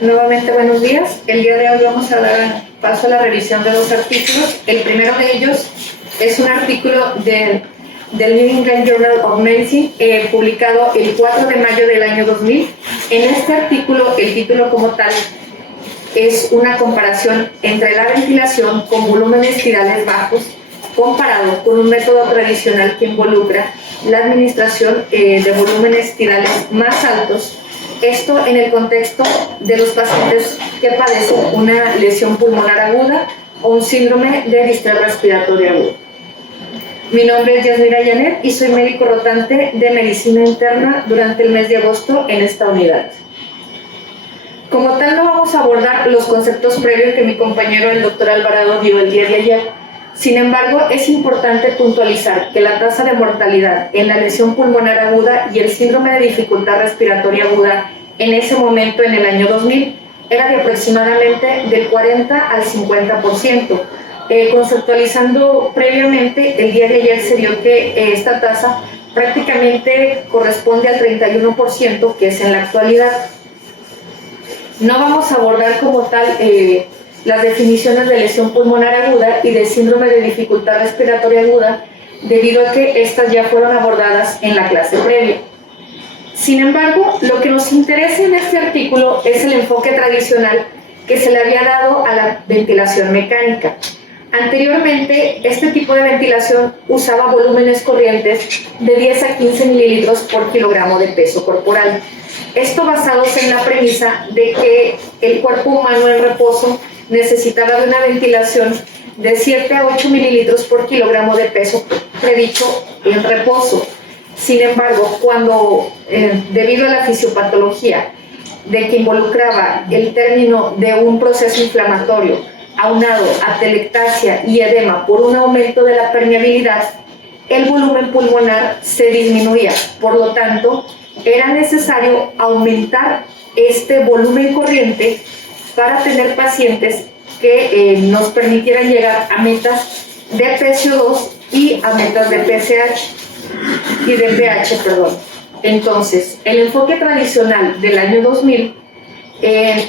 Nuevamente buenos días. El día de hoy vamos a dar paso a la revisión de dos artículos. El primero de ellos es un artículo del New England Journal of Medicine publicado el 4 de mayo del año 2000. En este artículo, el título como tal es una comparación entre la ventilación con volúmenes tirales bajos comparado con un método tradicional que involucra la administración de volúmenes tirales más altos. Esto en el contexto de los pacientes que padecen una lesión pulmonar aguda o un síndrome de distrés respiratorio agudo. Mi nombre es Yasmira Yanet y soy médico rotante de medicina interna durante el mes de agosto en esta unidad. Como tal, no vamos a abordar los conceptos previos que mi compañero el doctor Alvarado dio el día de ayer. Sin embargo, es importante puntualizar que la tasa de mortalidad en la lesión pulmonar aguda y el síndrome de dificultad respiratoria aguda en ese momento, en el año 2000, era de aproximadamente del 40 al 50%. Conceptualizando previamente, el día de ayer se vio que esta tasa prácticamente corresponde al 31%, que es en la actualidad. No vamos a abordar como tal las definiciones de lesión pulmonar aguda y de síndrome de dificultad respiratoria aguda, debido a que estas ya fueron abordadas en la clase previa. Sin embargo, lo que nos interesa en este artículo es el enfoque tradicional que se le había dado a la ventilación mecánica. Anteriormente, este tipo de ventilación usaba volúmenes corrientes de 10 a 15 mililitros por kilogramo de peso corporal. Esto basados en la premisa de que el cuerpo humano en reposo necesitaba de una ventilación de 7 a 8 mililitros por kilogramo de peso predicho en reposo. Sin embargo, cuando debido a la fisiopatología de que involucraba el término de un proceso inflamatorio aunado a telectasia y edema por un aumento de la permeabilidad, el volumen pulmonar se disminuía. Por lo tanto, era necesario aumentar este volumen corriente para tener pacientes que nos permitieran llegar a metas de PCO2 y a metas de PCH y de pH, perdón. Entonces, el enfoque tradicional del año 2000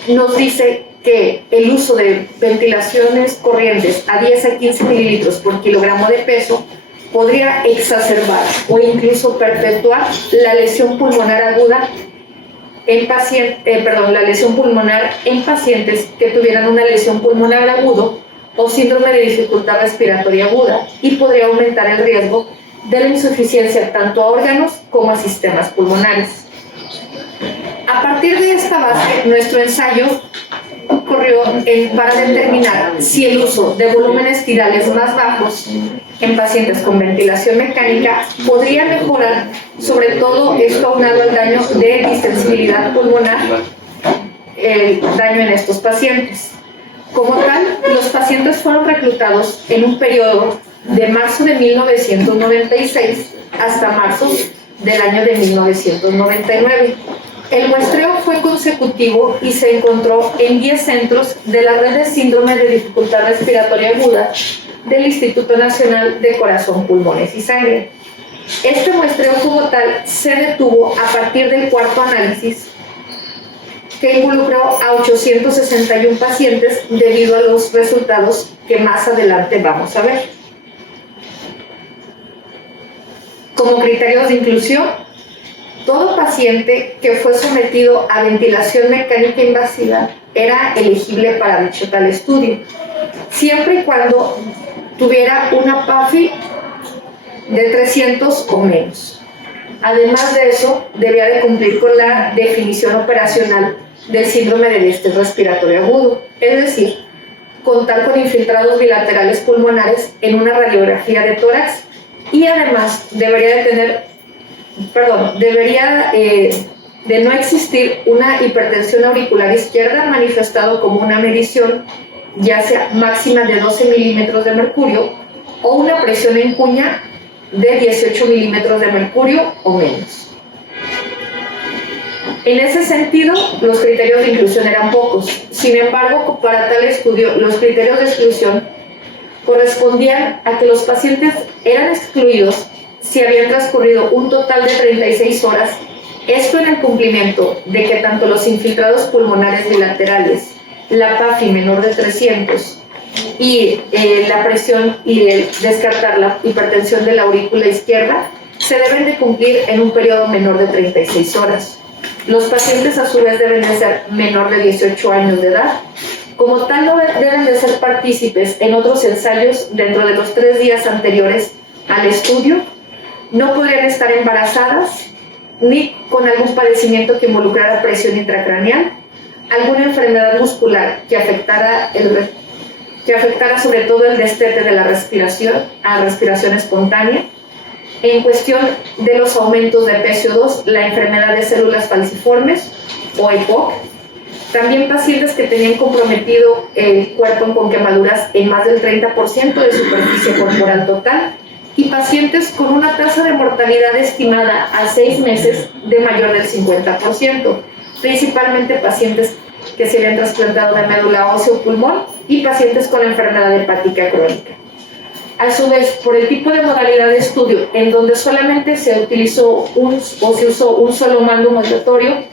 nos dice que el uso de ventilaciones corrientes a 10 a 15 mililitros por kilogramo de peso podría exacerbar o incluso perpetuar la lesión pulmonar aguda en la lesión pulmonar en pacientes que tuvieran una lesión pulmonar agudo o síndrome de dificultad respiratoria aguda, y podría aumentar el riesgo de la insuficiencia tanto a órganos como a sistemas pulmonares. A partir de esta base, nuestro ensayo corrió para determinar si el uso de volúmenes tirales más bajos en pacientes con ventilación mecánica podría mejorar, sobre todo esto aunado al daño de distensibilidad pulmonar, el daño en estos pacientes. Como tal, los pacientes fueron reclutados en un periodo de marzo de 1996 hasta marzo del año de 1999. El muestreo fue consecutivo y se encontró en 10 centros de la red de síndrome de dificultad respiratoria aguda del Instituto Nacional de Corazón, Pulmones y Sangre. Este muestreo como tal se detuvo a partir del cuarto análisis, que involucró a 861 pacientes debido a los resultados que más adelante vamos a ver. Como criterios de inclusión, todo paciente que fue sometido a ventilación mecánica invasiva era elegible para dicho tal estudio, siempre y cuando tuviera una PAFI de 300 o menos. Además de eso, debía de cumplir con la definición operacional del síndrome de distrés respiratorio agudo, es decir, contar con infiltrados bilaterales pulmonares en una radiografía de tórax, y además debería de no existir una hipertensión auricular izquierda manifestado como una medición ya sea máxima de 12 milímetros de mercurio o una presión en cuña de 18 milímetros de mercurio o menos. En ese sentido, los criterios de inclusión eran pocos. Sin embargo, para tal estudio, los criterios de exclusión correspondían a que los pacientes eran excluidos si habían transcurrido un total de 36 horas, esto en el cumplimiento de que tanto los infiltrados pulmonares bilaterales, la PAFI menor de 300 y la presión y descartar la hipertensión de la aurícula izquierda se deben de cumplir en un periodo menor de 36 horas. Los pacientes a su vez deben de ser menor de 18 años de edad. Como tal, no deben de ser partícipes en otros ensayos dentro de los 3 días anteriores al estudio. No podrían estar embarazadas ni con algún padecimiento que involucrara presión intracraneal, alguna enfermedad muscular que afectara sobre todo el destete de la respiración a respiración espontánea. En cuestión de los aumentos de PCO2, la enfermedad de células falciformes o EPOC. También pacientes que tenían comprometido el cuerpo con quemaduras en más del 30% de superficie corporal total y pacientes con una tasa de mortalidad estimada a 6 meses de mayor del 50%, principalmente pacientes que se habían trasplantado de médula ósea o pulmón y pacientes con enfermedad hepática crónica. A su vez, por el tipo de modalidad de estudio en donde solamente se utilizó se usó un solo mando modulatorio,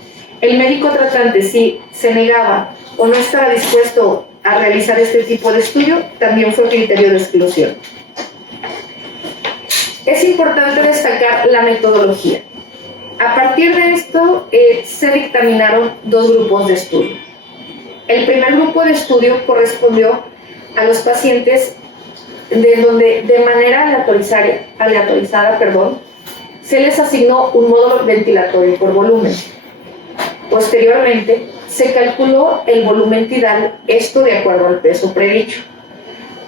el médico tratante, si se negaba o no estaba dispuesto a realizar este tipo de estudio, también fue criterio de exclusión. Es importante destacar la metodología. A partir de esto, se dictaminaron 2 grupos de estudio. El primer grupo de estudio correspondió a los pacientes de donde de manera aleatorizada, se les asignó un módulo ventilatorio por volumen. Posteriormente, se calculó el volumen tidal, esto de acuerdo al peso predicho.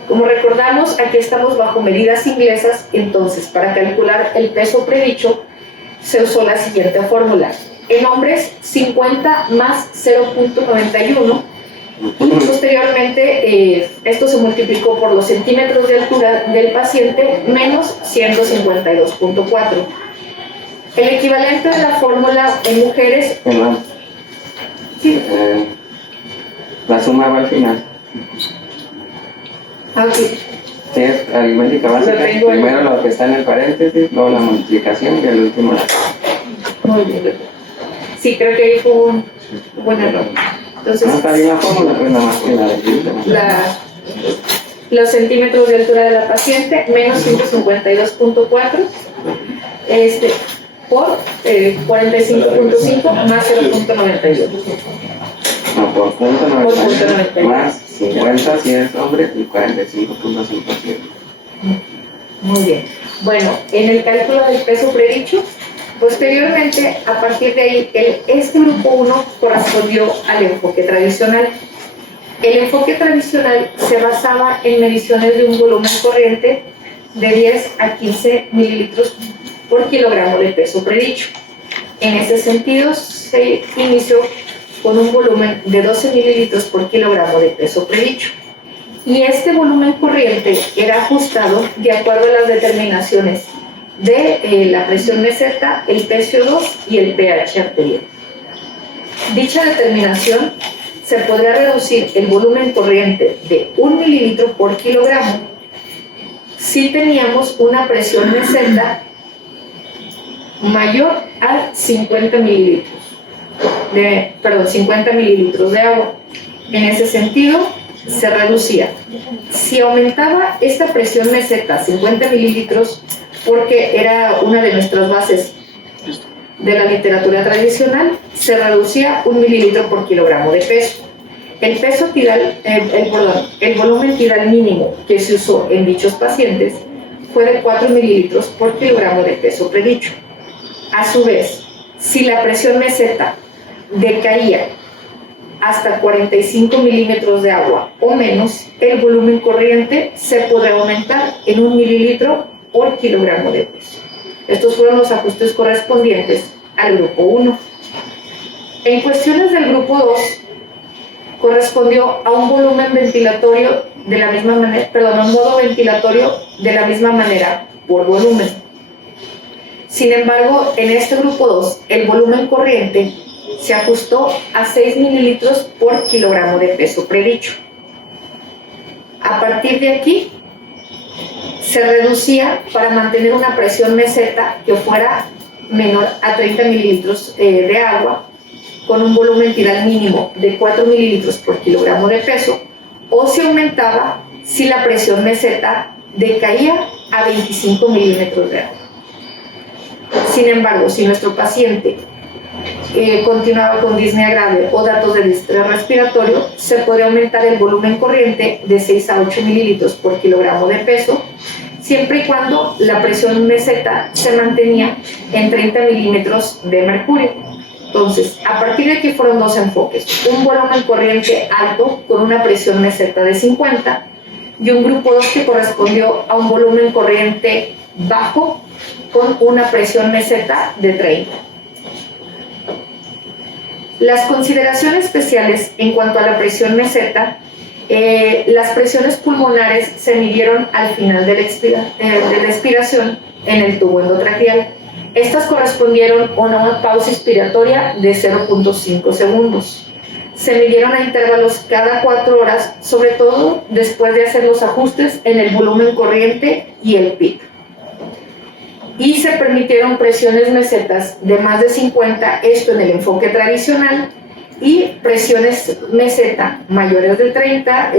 Como recordamos, aquí estamos bajo medidas inglesas, entonces para calcular el peso predicho se usó la siguiente fórmula. En hombres, 50 más 0.91. Posteriormente, esto se multiplicó por los centímetros de altura del paciente menos 152.4. El equivalente de la fórmula en mujeres... Sí. La suma va al final. Okay. Es aritmética básica. Primero lo que está en el paréntesis, luego la multiplicación y el último la suma. Muy bien. Sí, creo que ahí fue un buen error. Entonces, no está bien la fórmula, pues nada más que los centímetros de altura de la paciente, menos 152.4, por 45.5 más 0.92. No, por punto 92. Más 50 si es hombre y 45.5 si es. Muy bien. Bueno, en el cálculo del peso predicho, posteriormente, a partir de ahí, este grupo 1 correspondió al enfoque tradicional. El enfoque tradicional se basaba en mediciones de un volumen corriente de 10 a 15 mililitros por kilogramo de peso predicho. En ese sentido, se inició con un volumen de 12 mililitros por kilogramo de peso predicho. Y este volumen corriente era ajustado de acuerdo a las determinaciones de la presión meseta, el PCO2 y el pH arterial. Dicha determinación se podría reducir el volumen corriente de 1 mililitro por kilogramo si teníamos una presión meseta mayor a 50 mililitros de agua. En ese sentido, se reducía. Si aumentaba esta presión meseta a 50 mililitros, porque era una de nuestras bases de la literatura tradicional, se reducía 1 mililitro por kilogramo de peso. El peso tidal, el volumen tidal mínimo que se usó en dichos pacientes fue de 4 mililitros por kilogramo de peso predicho. A su vez, si la presión meseta decaía hasta 45 milímetros de agua o menos, el volumen corriente se podrá aumentar en 1 mililitro por kilogramo de peso. Estos fueron los ajustes correspondientes al grupo 1. En cuestiones del grupo 2, correspondió a un volumen ventilatorio de la misma manera, a un modo ventilatorio de la misma manera por volumen. Sin embargo, en este grupo 2, el volumen corriente se ajustó a 6 mililitros por kilogramo de peso predicho. A partir de aquí, se reducía para mantener una presión meseta que fuera menor a 30 mililitros de agua, con un volumen tidal mínimo de 4 mililitros por kilogramo de peso, o se aumentaba si la presión meseta decaía a 25 milímetros de agua. Sin embargo, si nuestro paciente continuaba con disnea grave o datos de distrés respiratorio, se puede aumentar el volumen corriente de 6 a 8 mililitros por kilogramo de peso, siempre y cuando la presión meseta se mantenía en 30 milímetros de mercurio. Entonces, a partir de aquí fueron dos enfoques: un volumen corriente alto con una presión meseta de 50 y un grupo 2 que correspondió a un volumen corriente bajo con una presión meseta de 30. Las consideraciones especiales en cuanto a la presión meseta: las presiones pulmonares se midieron al final de la expiración en el tubo endotraqueal. Estas correspondieron a una pausa inspiratoria de 0.5 segundos. Se midieron a intervalos cada 4 horas, sobre todo después de hacer los ajustes en el volumen corriente y el PIB. Y se permitieron presiones mesetas de más de 50, esto en el enfoque tradicional, y presiones meseta mayores de 30,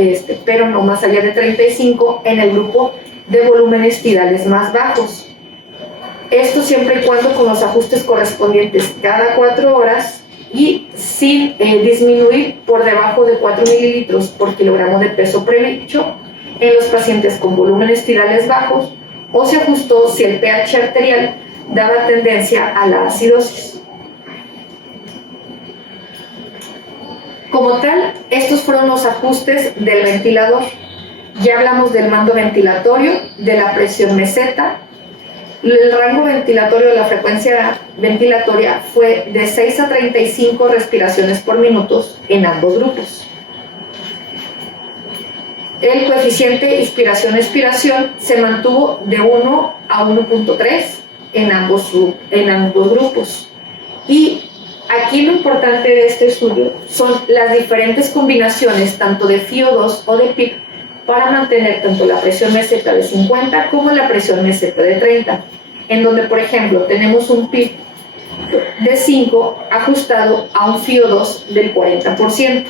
pero no más allá de 35 en el grupo de volúmenes tidales más bajos. Esto siempre y cuando con los ajustes correspondientes cada 4 horas y sin disminuir por debajo de 4 mililitros por kilogramo de peso previsto en los pacientes con volúmenes tidales bajos, o se ajustó si el pH arterial daba tendencia a la acidosis. Como tal, estos fueron los ajustes del ventilador. Ya hablamos del mando ventilatorio, de la presión meseta. El rango ventilatorio de la frecuencia ventilatoria fue de 6 a 35 respiraciones por minuto en ambos grupos. El coeficiente inspiración-expiración se mantuvo de 1 a 1.3 en ambos grupos. Y aquí lo importante de este estudio son las diferentes combinaciones tanto de FiO2 o de PIB para mantener tanto la presión meseta de 50 como la presión meseta de 30, en donde, por ejemplo, tenemos un PIB de 5 ajustado a un FiO2 del 40%.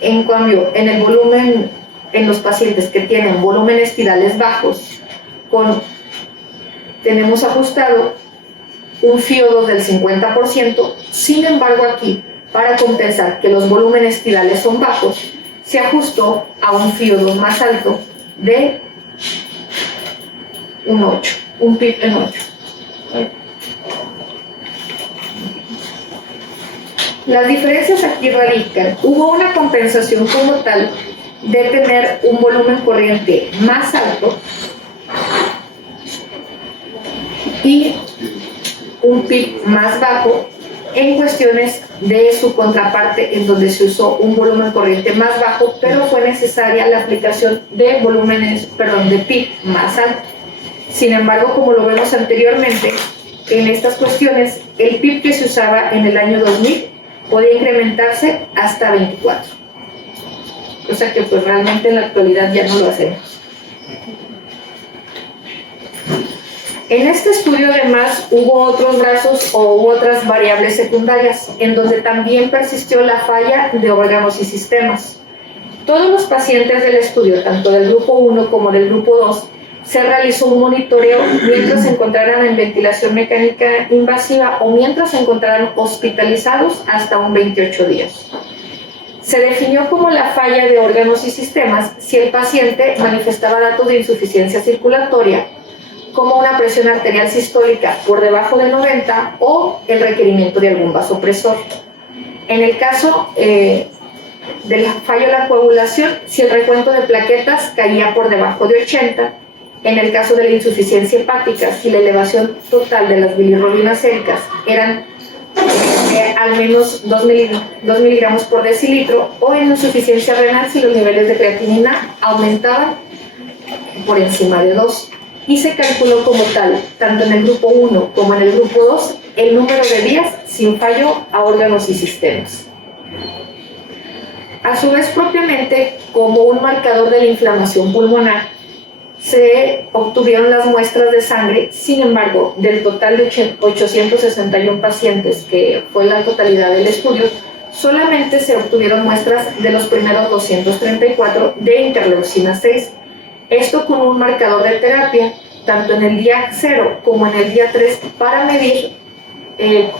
En cambio, en el volumen, en los pacientes que tienen volúmenes tidales bajos, tenemos ajustado un FiO2 del 50%. Sin embargo, aquí, para compensar que los volúmenes tidales son bajos, se ajustó a un FiO2 más alto de un 8, un PIB en 8. Las diferencias aquí radican. Hubo una compensación como tal de tener un volumen corriente más alto y un PIB más bajo en cuestiones de su contraparte, en donde se usó un volumen corriente más bajo, pero fue necesaria la aplicación de de PIB más alto. Sin embargo, como lo vemos anteriormente, en estas cuestiones, el PIB que se usaba en el año 2000 podía incrementarse hasta 24. O sea que pues realmente en la actualidad ya no lo hacemos. En este estudio además hubo otros brazos o hubo otras variables secundarias en donde también persistió la falla de órganos y sistemas. Todos los pacientes del estudio, tanto del grupo 1 como del grupo 2, se realizó un monitoreo mientras se encontraran en ventilación mecánica invasiva o mientras se encontraran hospitalizados hasta un 28 días. Se definió como la falla de órganos y sistemas si el paciente manifestaba datos de insuficiencia circulatoria, como una presión arterial sistólica por debajo de 90 o el requerimiento de algún vasopresor. En el caso del fallo de la coagulación, si el recuento de plaquetas caía por debajo de 80, en el caso de la insuficiencia hepática, si la elevación total de las bilirrubinas séricas eran al menos 2 miligramos por decilitro, o en insuficiencia renal si los niveles de creatinina aumentaban por encima de 2. Y se calculó como tal, tanto en el grupo 1 como en el grupo 2, el número de días sin fallo a órganos y sistemas. A su vez, propiamente, como un marcador de la inflamación pulmonar, se obtuvieron las muestras de sangre. Sin embargo, del total de 861 pacientes, que fue la totalidad del estudio, solamente se obtuvieron muestras de los primeros 234 de interleucina 6. Esto con un marcador de terapia, tanto en el día 0 como en el día 3, para medir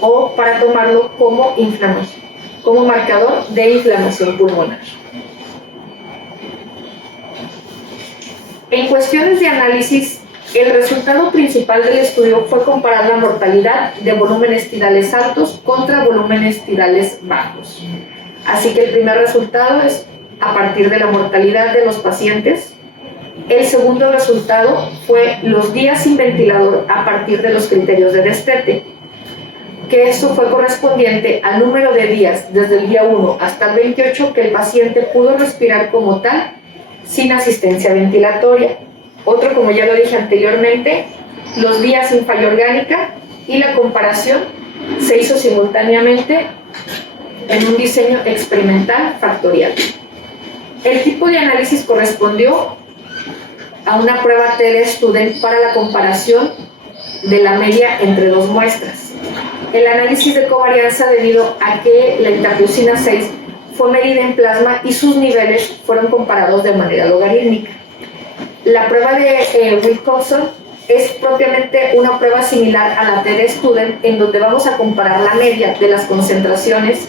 o para tomarlo como inflamación, como marcador de inflamación pulmonar. En cuestiones de análisis, el resultado principal del estudio fue comparar la mortalidad de volúmenes tidales altos contra volúmenes tidales bajos. Así que el primer resultado es a partir de la mortalidad de los pacientes. El segundo resultado fue los días sin ventilador a partir de los criterios de destete, que esto fue correspondiente al número de días desde el día 1 hasta el 28 que el paciente pudo respirar como tal sin asistencia ventilatoria. Otro, como ya lo dije anteriormente, los días sin falla orgánica, y la comparación se hizo simultáneamente en un diseño experimental factorial. El tipo de análisis correspondió a una prueba TD-Student para la comparación de la media entre dos muestras. El análisis de covarianza, debido a que la interleucina 6 fue medida en plasma y sus niveles fueron comparados de manera logarítmica. La prueba de Wilcoxon es propiamente una prueba similar a la TD-Student, en donde vamos a comparar la media de las concentraciones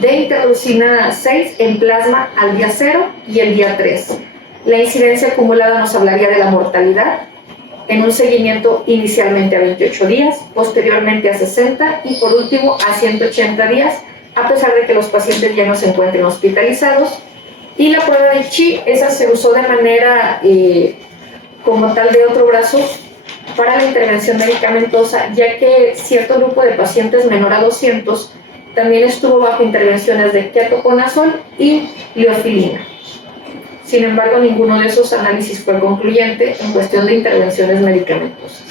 de interleucina 6 en plasma al día 0 y el día 3. La incidencia acumulada nos hablaría de la mortalidad en un seguimiento inicialmente a 28 días, posteriormente a 60 y por último a 180 días, a pesar de que los pacientes ya no se encuentren hospitalizados. Y la prueba de Chi, esa se usó de manera como tal de otro brazo para la intervención medicamentosa, ya que cierto grupo de pacientes menor a 200 también estuvo bajo intervenciones de ketoconazol y liofilina. Sin embargo, ninguno de esos análisis fue concluyente en cuestión de intervenciones medicamentosas.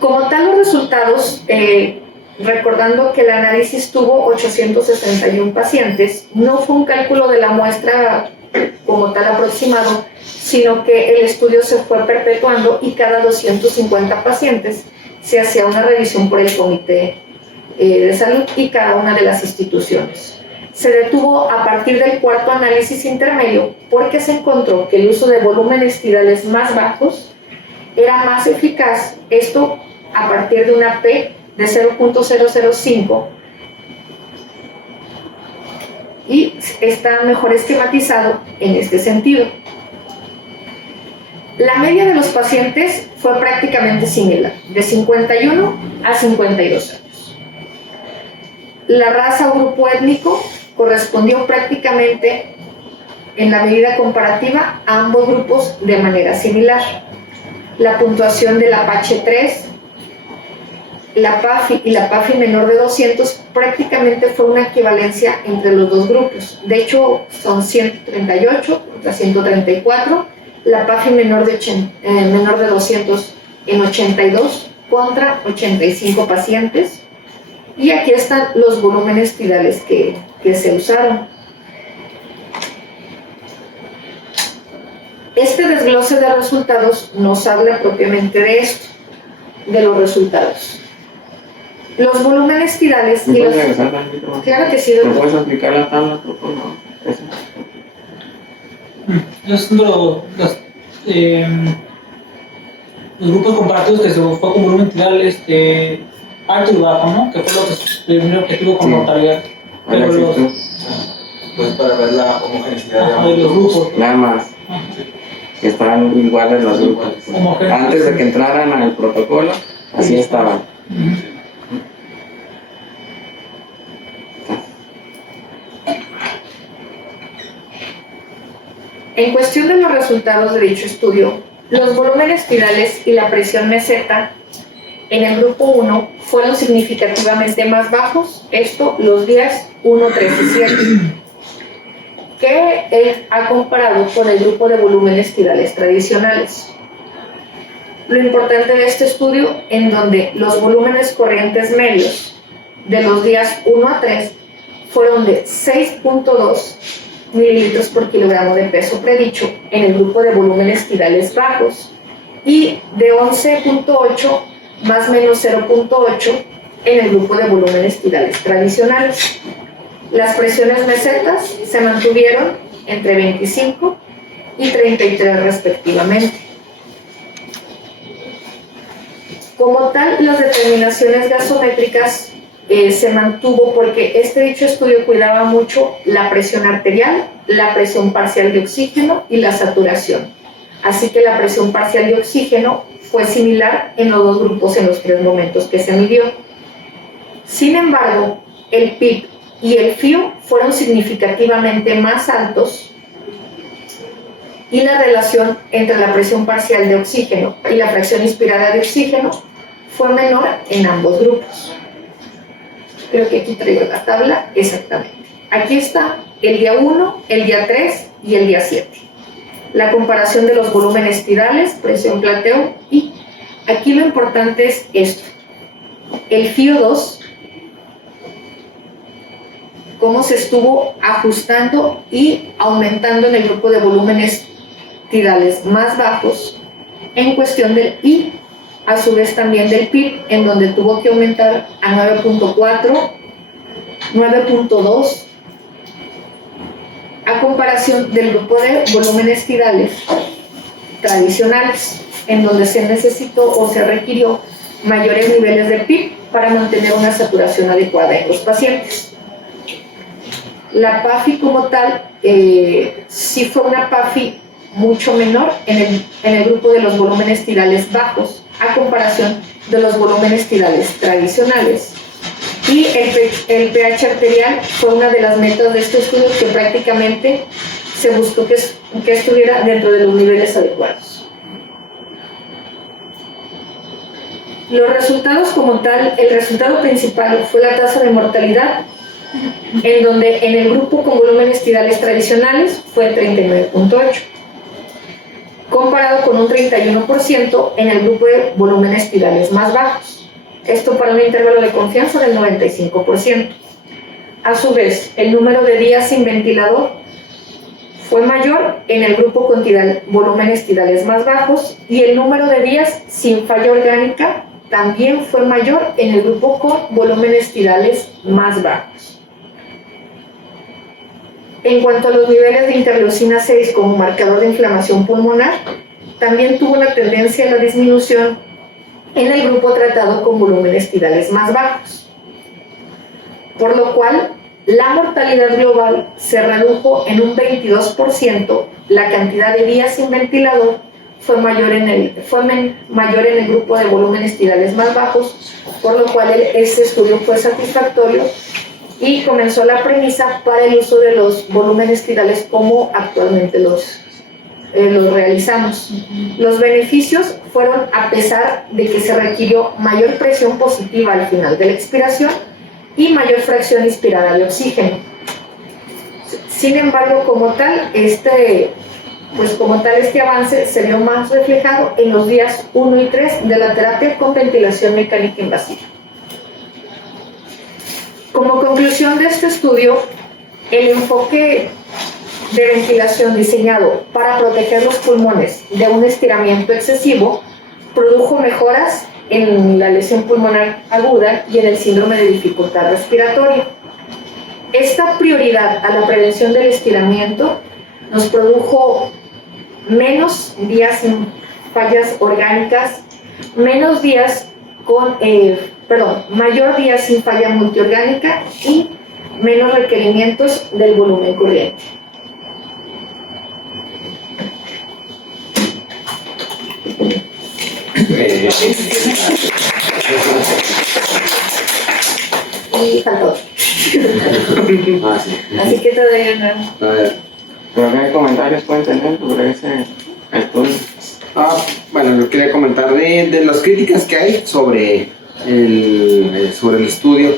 Como tal, los resultados, recordando que el análisis tuvo 861 pacientes, no fue un cálculo de la muestra como tal aproximado, sino que el estudio se fue perpetuando y cada 250 pacientes se hacía una revisión por el Comité de Salud y cada una de las instituciones. Se detuvo a partir del cuarto análisis intermedio porque se encontró que el uso de volúmenes tidales más bajos era más eficaz, esto a partir de una P de 0.005, y está mejor esquematizado en este sentido. La media de los pacientes fue prácticamente similar, de 51 a 52 años. La raza o grupo étnico correspondió prácticamente en la medida comparativa a ambos grupos de manera similar. La puntuación de la Apache 3, la PAFI y la PAFI menor de 200 prácticamente fue una equivalencia entre los dos grupos. De hecho, son 138 contra 134, la PAFI menor de 200 en 82 contra 85 pacientes. Y aquí están los volúmenes tidales que se usaron. Este desglose de resultados nos habla propiamente de esto, de los resultados. Los volúmenes tidales y los... Claro que sí, ¿Me puedes explicar la tabla, por favor? Los grupos comparativos que se fue con volumen tidal alto y bajo, ¿no? Que fue lo que el primer objetivo con mortalidad. Pero los... Pues para ver la homogeneidad de los grupos. Nada más. Que estaban iguales los grupos. Antes de que entraran al protocolo, así estaban. En cuestión de los resultados de dicho estudio, los volúmenes tidales y la presión meseta en el grupo 1 fueron significativamente más bajos, esto los días 1, 3 y 7, que él ha comparado con el grupo de volúmenes tidales tradicionales. Lo importante de este estudio, en donde los volúmenes corrientes medios de los días 1 a 3 fueron de 6.2 mililitros por kilogramo de peso predicho en el grupo de volúmenes tidales bajos y de 11.8 más menos 0.8 en el grupo de volúmenes tidales tradicionales. Las presiones mesetas se mantuvieron entre 25 y 33 respectivamente. Como tal, las determinaciones gasométricas se mantuvo porque dicho estudio cuidaba mucho la presión arterial, la presión parcial de oxígeno y la saturación. Así que la presión parcial de oxígeno fue similar en los dos grupos en los 3 momentos que se midió. Sin embargo, el PIB y el FIO fueron significativamente más altos y la relación entre la presión parcial de oxígeno y la fracción inspirada de oxígeno fue menor en ambos grupos. Creo que aquí traigo la tabla exactamente. Aquí está el día 1, el día 3 y el día 7. La comparación de los volúmenes tidales, presión plateo, y aquí lo importante es esto. El FIO2, cómo se estuvo ajustando y aumentando en el grupo de volúmenes tidales más bajos en cuestión del I, a su vez también del PIB, en donde tuvo que aumentar a 9.4, 9.2, a comparación del grupo de volúmenes tidales tradicionales, en donde se necesitó o se requirió mayores niveles de PIB para mantener una saturación adecuada en los pacientes. La PAFI como tal, sí fue una PAFI mucho menor en el grupo de los volúmenes tidales bajos, a comparación de los volúmenes tidales tradicionales. Y el pH arterial fue una de las metas de este estudio que prácticamente se buscó que estuviera dentro de los niveles adecuados. Los resultados como tal, el resultado principal fue la tasa de mortalidad, en donde en el grupo con volúmenes tidales tradicionales fue 39.8, comparado con un 31% en el grupo de volúmenes tidales más bajos. Esto para un intervalo de confianza del 95%. A su vez, el número de días sin ventilador fue mayor en el grupo con volúmenes tidales más bajos y el número de días sin falla orgánica también fue mayor en el grupo con volúmenes tidales más bajos. En cuanto a los niveles de interleucina 6 como marcador de inflamación pulmonar, también tuvo una tendencia a la disminución en el grupo tratado con volúmenes tidales más bajos, por lo cual la mortalidad global se redujo en un 22%, la cantidad de días sin ventilador fue mayor en el grupo de volúmenes tidales más bajos, por lo cual este estudio fue satisfactorio y comenzó la premisa para el uso de los volúmenes tidales como actualmente los realizamos. Los beneficios fueron a pesar de que se requirió mayor presión positiva al final de la expiración y mayor fracción inspirada de oxígeno. Sin embargo, como tal, este avance se vio más reflejado en los días 1 y 3 de la terapia con ventilación mecánica invasiva. Como conclusión de este estudio, el enfoque de ventilación diseñado para proteger los pulmones de un estiramiento excesivo produjo mejoras en la lesión pulmonar aguda y en el síndrome de dificultad respiratoria. Esta prioridad a la prevención del estiramiento nos produjo menos días sin fallas orgánicas, mayor días sin falla multiorgánica y menos requerimientos del volumen corriente. Y faltó. Así que todavía no. ¿Pero qué comentarios pueden tener sobre ese estudio? Bueno, yo quería comentar de las críticas que hay sobre el estudio.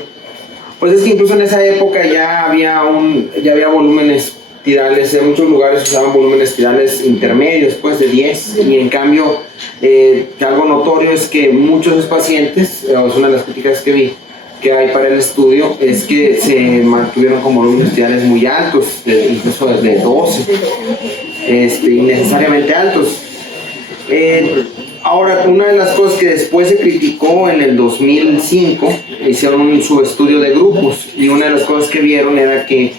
Pues es que incluso en esa época ya había volúmenes tidales, en muchos lugares usaban volúmenes tidales intermedios, después de 10, y en cambio algo notorio es que muchos de los pacientes, es una de las críticas que vi, que hay para el estudio es que se mantuvieron con volúmenes tidales muy altos, incluso desde 12, innecesariamente altos. Ahora, una de las cosas que después se criticó en el 2005, hicieron un subestudio de grupos, y una de las cosas que vieron era que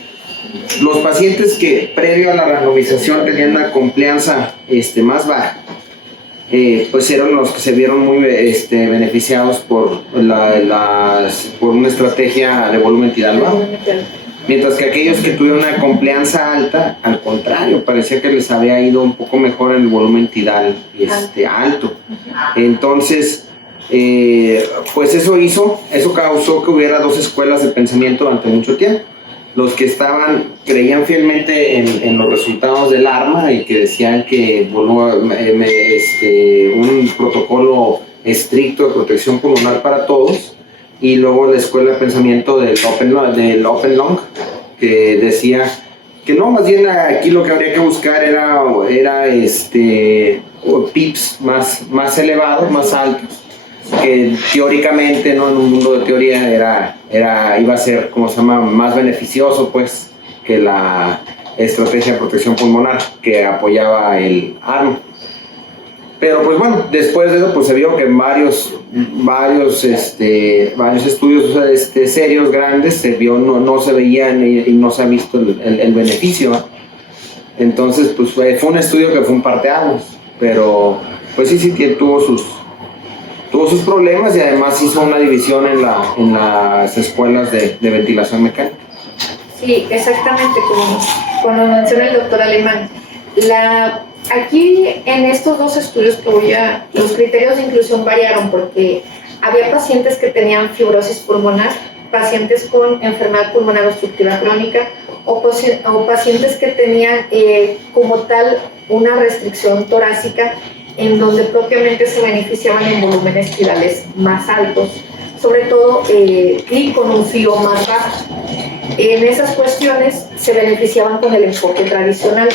los pacientes que previo a la randomización tenían una complianza más baja, pues eran los que se vieron muy beneficiados por una estrategia de volumen tidal bajo. Mientras que aquellos que tuvieron una complianza alta, al contrario, parecía que les había ido un poco mejor en el volumen tidal alto. Entonces, pues eso causó que hubiera dos escuelas de pensamiento durante mucho tiempo. Los que creían fielmente en los resultados del ARMA y que decían que un protocolo estricto de protección pulmonar para todos, y luego la escuela de pensamiento del Open Lung, que decía que no, más bien aquí lo que habría que buscar era PIPs más elevados, más altos, que teóricamente, ¿no?, en un mundo de teoría iba a ser, ¿cómo se llama?, más beneficioso, pues, que la estrategia de protección pulmonar que apoyaba el ARMA. Pero pues bueno, después de eso pues se vio que en varios estudios serios, grandes, se vio, no se veían y no se ha visto el beneficio, ¿no? Entonces pues fue un estudio que fue un parteaguas, pero pues sí tuvo sus problemas, y además hizo una división en las escuelas de ventilación mecánica. Sí, exactamente, como menciona el doctor Alemán. Aquí en estos dos estudios los criterios de inclusión variaron, porque había pacientes que tenían fibrosis pulmonar, pacientes con enfermedad pulmonar obstructiva crónica o pacientes que tenían como tal una restricción torácica, en donde propiamente se beneficiaban en volúmenes tidales más altos, sobre todo y con un FIO más bajo. En esas cuestiones se beneficiaban con el enfoque tradicional.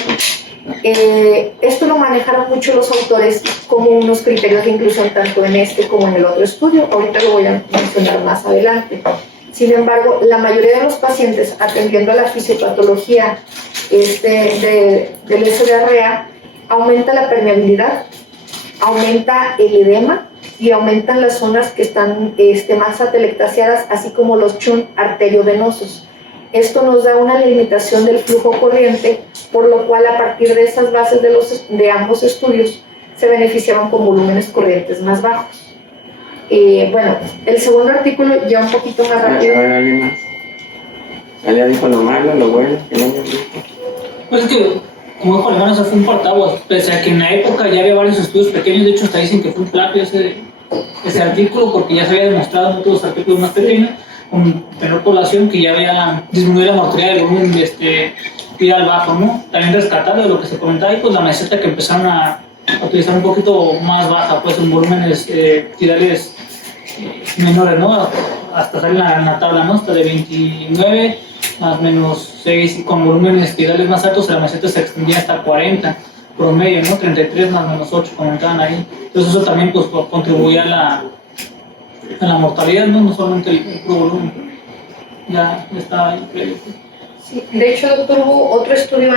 Esto lo manejaron mucho los autores como unos criterios de inclusión tanto en este como en el otro estudio. Ahorita lo voy a mencionar más adelante. Sin embargo, la mayoría de los pacientes atendiendo a la fisiopatología del SDRA aumenta la permeabilidad, aumenta el edema y aumentan las zonas que están más atelectasiadas, así como los shunt arteriovenosos. Esto nos da una limitación del flujo corriente, por lo cual a partir de esas bases de ambos estudios se beneficiaban con volúmenes corrientes más bajos. Bueno, el segundo artículo ya un poquito más rápido. A ver, ¿alguien más? ¿Ya dijo lo malo, lo bueno? Que no haya visto? Pues es que, como dijo Alemán, eso fue un partaguas, pese a que en la época ya había varios estudios pequeños. De hecho hasta dicen que fue un plagio ese artículo, porque ya se había demostrado en otros artículos más pequeños, con menor población, que ya había disminuido la mortalidad del volumen tidal bajo, ¿no? También rescatable de lo que se comentaba ahí, pues la meseta que empezaron a utilizar un poquito más baja, pues en volúmenes tidales menores, ¿no? Hasta salir en la tabla, ¿no? Hasta de 29 más menos 6, y con volúmenes tidales más altos la meseta se extendía hasta 40 promedio, ¿no? 33 más menos 8 comentaban ahí. Entonces eso también pues contribuía a la mortalidad, ¿no? No solamente el puro volumen. Ya está ahí. Sí, de hecho, doctor, hubo otro estudio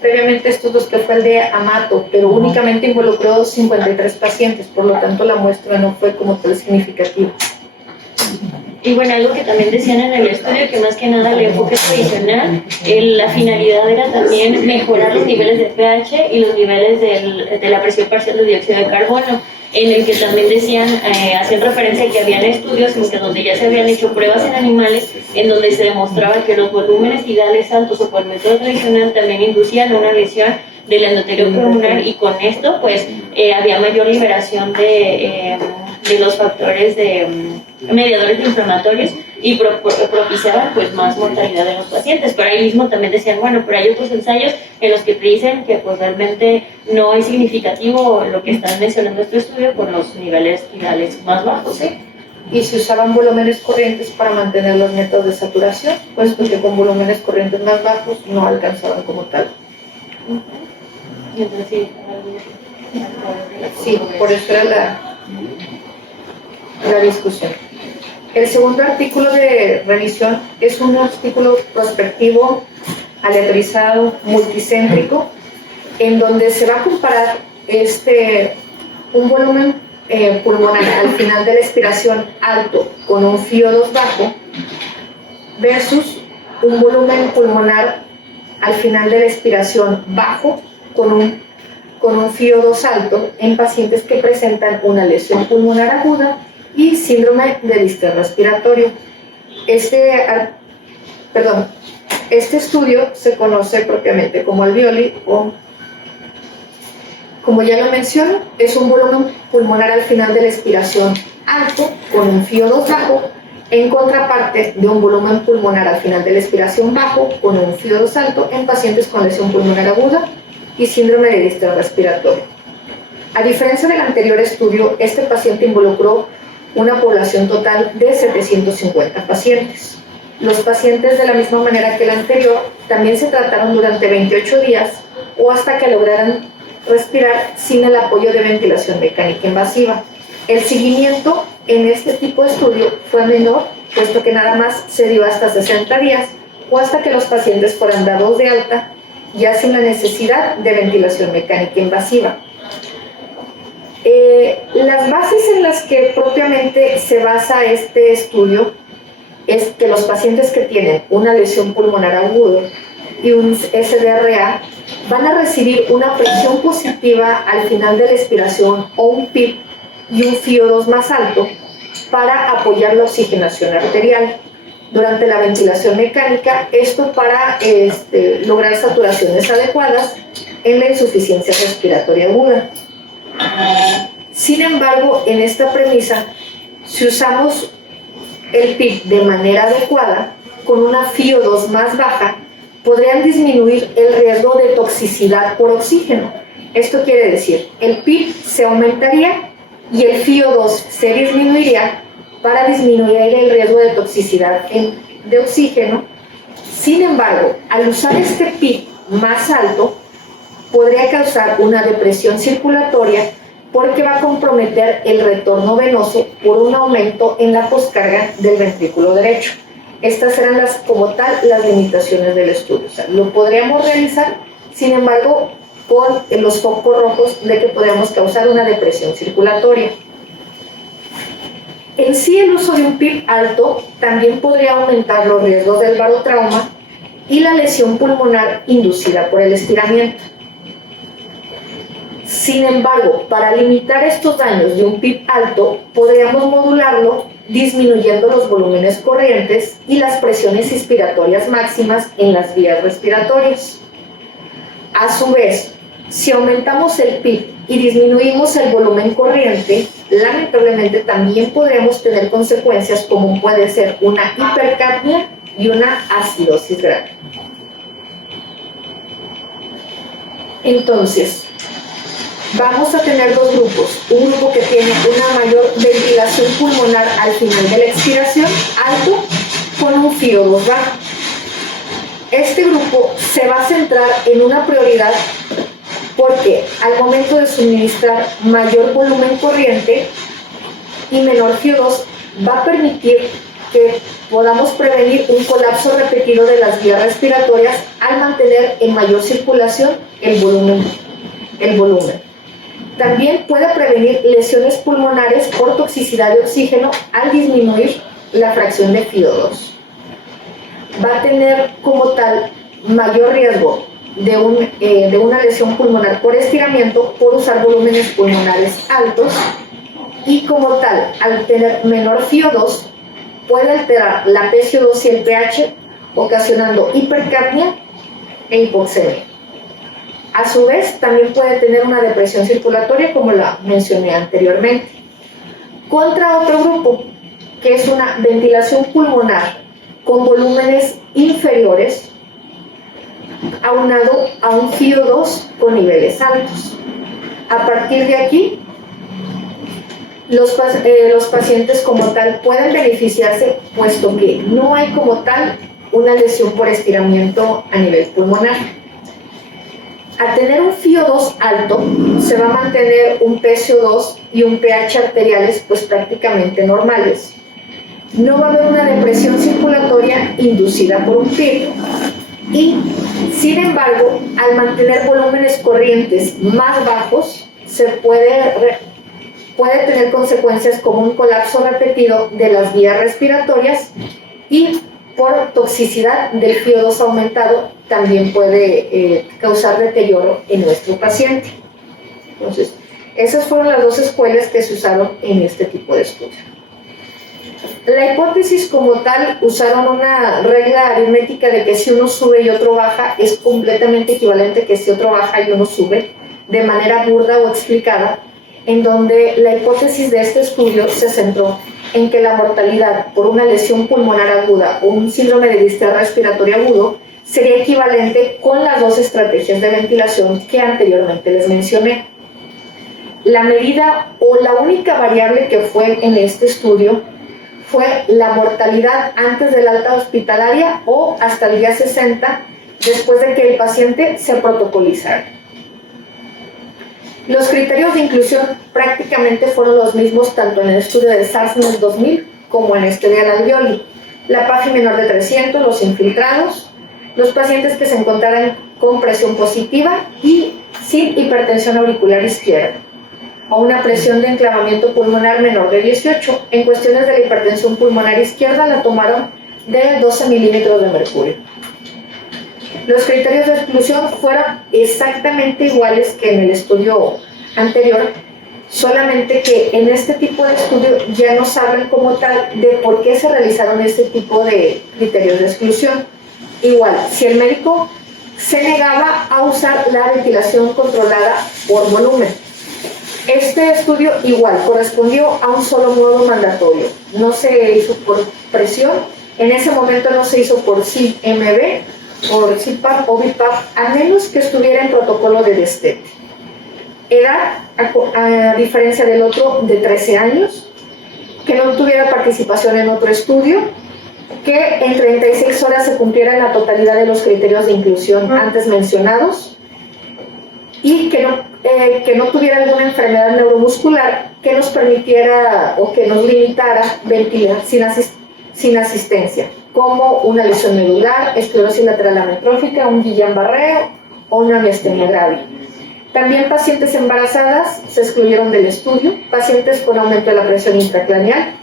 previamente estos dos, que fue el de Amato, pero únicamente involucró 53 pacientes, por lo tanto la muestra no fue como tal significativa. Y bueno, algo que también decían en el estudio, que más que nada el enfoque tradicional, la finalidad era también mejorar los niveles de pH y los niveles de la presión parcial de dióxido de carbono, en el que también decían, hacían referencia a que habían estudios en que donde ya se habían hecho pruebas en animales, en donde se demostraba que los volúmenes tidales altos o por el método tradicional también inducían una lesión del endotelio pulmonar, y con esto pues había mayor liberación de los factores mediadores inflamatorios, y propiciaban pues más mortalidad de los pacientes. Pero ahí mismo también decían, bueno, pero hay otros ensayos en los que dicen que pues realmente no es significativo lo que están mencionando este estudio con los niveles tidales más bajos, ¿sí? Y se usaban volúmenes corrientes para mantener los métodos de saturación, puesto que con volúmenes corrientes más bajos no alcanzaban como tal. Entonces, sí, por eso era la discusión. El segundo artículo de revisión es un artículo prospectivo, aleatorizado, multicéntrico, en donde se va a comparar un volumen pulmonar al final de la expiración alto con un FiO2 bajo versus un volumen pulmonar al final de la expiración bajo con un FiO2 alto en pacientes que presentan una lesión pulmonar aguda y síndrome de distrés respiratorio. Este estudio se conoce propiamente como alveoli o, como ya lo menciono, es un volumen pulmonar al final de la expiración alto con un FiO2 bajo, en contraparte de un volumen pulmonar al final de la expiración bajo con un FiO2 alto en pacientes con lesión pulmonar aguda y síndrome de distrés respiratorio. A diferencia del anterior estudio, este paciente involucró una población total de 750 pacientes. Los pacientes, de la misma manera que el anterior, también se trataron durante 28 días o hasta que lograran respirar sin el apoyo de ventilación mecánica invasiva. El seguimiento en este tipo de estudio fue menor, puesto que nada más se dio hasta 60 días o hasta que los pacientes fueran dados de alta, ya sin la necesidad de ventilación mecánica invasiva. Las bases en las que propiamente se basa este estudio es que los pacientes que tienen una lesión pulmonar aguda y un SDRA van a recibir una presión positiva al final de la expiración o un PIP y un FiO2 más alto para apoyar la oxigenación arterial durante la ventilación mecánica, esto para lograr saturaciones adecuadas en la insuficiencia respiratoria aguda. Sin embargo, en esta premisa, si usamos el PIP de manera adecuada, con una FiO2 más baja, podrían disminuir el riesgo de toxicidad por oxígeno. Esto quiere decir, el PIP se aumentaría y el FiO2 se disminuiría para disminuir el riesgo de toxicidad de oxígeno. Sin embargo, al usar este PIP más alto, podría causar una depresión circulatoria porque va a comprometer el retorno venoso por un aumento en la poscarga del ventrículo derecho. Estas eran como tal las limitaciones del estudio. O sea, lo podríamos realizar, sin embargo, con los focos rojos de que podríamos causar una depresión circulatoria. En sí, el uso de un PIP alto también podría aumentar los riesgos del barotrauma y la lesión pulmonar inducida por el estiramiento. Sin embargo, para limitar estos daños de un PIP alto, podríamos modularlo disminuyendo los volúmenes corrientes y las presiones inspiratorias máximas en las vías respiratorias. A su vez, si aumentamos el PIP y disminuimos el volumen corriente, lamentablemente también podremos tener consecuencias como puede ser una hipercapnia y una acidosis grave. Entonces, vamos a tener dos grupos. Un grupo que tiene una mayor ventilación pulmonar al final de la expiración, alto, con un FiO2 bajo. Este grupo se va a centrar en una prioridad porque al momento de suministrar mayor volumen corriente y menor FiO2 va a permitir que podamos prevenir un colapso repetido de las vías respiratorias al mantener en mayor circulación el volumen. También puede prevenir lesiones pulmonares por toxicidad de oxígeno al disminuir la fracción de FiO2. Va a tener como tal mayor riesgo de una lesión pulmonar por estiramiento por usar volúmenes pulmonares altos y como tal, al tener menor FiO2, puede alterar la PCO2 y el pH, ocasionando hipercapnia e hipoxemia. A su vez, también puede tener una depresión circulatoria, como la mencioné anteriormente. Contra otro grupo, que es una ventilación pulmonar con volúmenes inferiores, aunado a un FiO2 con niveles altos. A partir de aquí, los pacientes como tal pueden beneficiarse, puesto que no hay como tal una lesión por estiramiento a nivel pulmonar. Al tener un FiO2 alto, se va a mantener un PCO2 y un pH arteriales pues prácticamente normales. no va a haber una depresión circulatoria inducida por un pie. Y, sin embargo, al mantener volúmenes corrientes más bajos, se puede tener consecuencias como un colapso repetido de las vías respiratorias y por toxicidad del FiO2 aumentado también puede causar deterioro en nuestro paciente. Entonces, esas fueron las dos escuelas que se usaron en este tipo de estudio. La hipótesis como tal usaron una regla aritmética de que si uno sube y otro baja es completamente equivalente que si otro baja y uno sube, de manera burda o explicada, en donde la hipótesis de este estudio se centró en que la mortalidad por una lesión pulmonar aguda o un síndrome de distrés respiratorio agudo sería equivalente con las dos estrategias de ventilación que anteriormente les mencioné. La medida o la única variable que fue en este estudio fue la mortalidad antes del alta hospitalaria o hasta el día 60 después de que el paciente se protocolizara. Los criterios de inclusión prácticamente fueron los mismos tanto en el estudio de SARS-CoV 2000 como en este de Alveoli. La PAFI menor de 300, los infiltrados, los pacientes que se encontraran con presión positiva y sin hipertensión auricular izquierda, o una presión de enclavamiento pulmonar menor de 18. En cuestiones de la hipertensión pulmonar izquierda la tomaron de 12 milímetros de mercurio. Los criterios de exclusión fueron exactamente iguales que en el estudio anterior, solamente que en este tipo de estudio ya nos hablan como tal de por qué se realizaron este tipo de criterios de exclusión. Igual, si el médico se negaba a usar la ventilación controlada por volumen. Este estudio igual correspondió a un solo modo mandatorio, no se hizo por presión, en ese momento no se hizo por CIP-MB, por CPAP o BiPAP, a menos que estuviera en protocolo de destete. Edad, a diferencia del otro, de 13 años, que no tuviera participación en otro estudio, que en 36 horas se cumplieran la totalidad de los criterios de inclusión antes mencionados, y que no tuviera alguna enfermedad neuromuscular que nos permitiera o que nos limitara ventilar sin asistencia, como una lesión medular, esclerosis lateral amiotrófica, un Guillain-Barré o una miastenia grave. También pacientes embarazadas se excluyeron del estudio, pacientes con aumento de la presión intracraneal,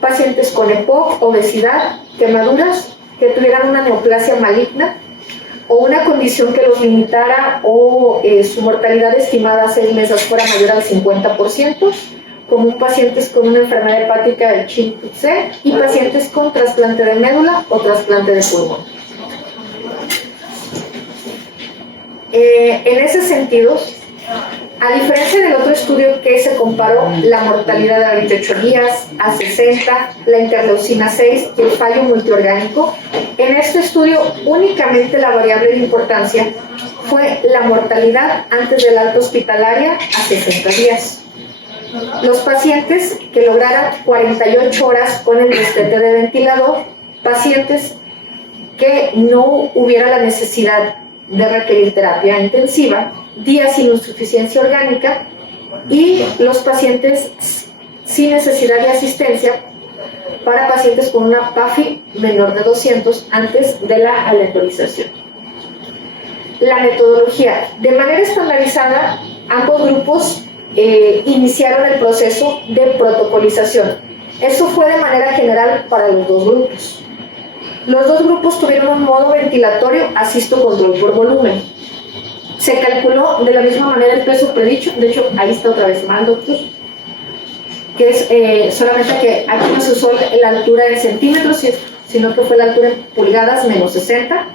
pacientes con EPOC, obesidad, quemaduras, que tuvieran una neoplasia maligna o una condición que los limitara o su mortalidad estimada a 6 meses fuera mayor al 50%, como pacientes con una enfermedad hepática del Chikungunya y pacientes con trasplante de médula o trasplante de pulmón. En ese sentido, a diferencia del otro estudio que se comparó la mortalidad a 28 días, a 60, la interleucina 6 y el fallo multiorgánico, en este estudio únicamente la variable de importancia fue la mortalidad antes del alta hospitalaria a 60 días. Los pacientes que lograran 48 horas con el destete de ventilador, pacientes que no hubiera la necesidad de requerir terapia intensiva, días sin insuficiencia orgánica y los pacientes sin necesidad de asistencia para pacientes con una PAFI menor de 200 antes de la aleatorización. La metodología. De manera estandarizada, ambos grupos iniciaron el proceso de protocolización. Eso fue de manera general para los dos grupos. Los dos grupos tuvieron un modo ventilatorio asisto control por volumen. Se calculó de la misma manera el peso predicho, de hecho ahí está otra vez mal, doctor, que es solamente que aquí no se usó la altura en centímetros, sino que fue la altura en pulgadas menos 60.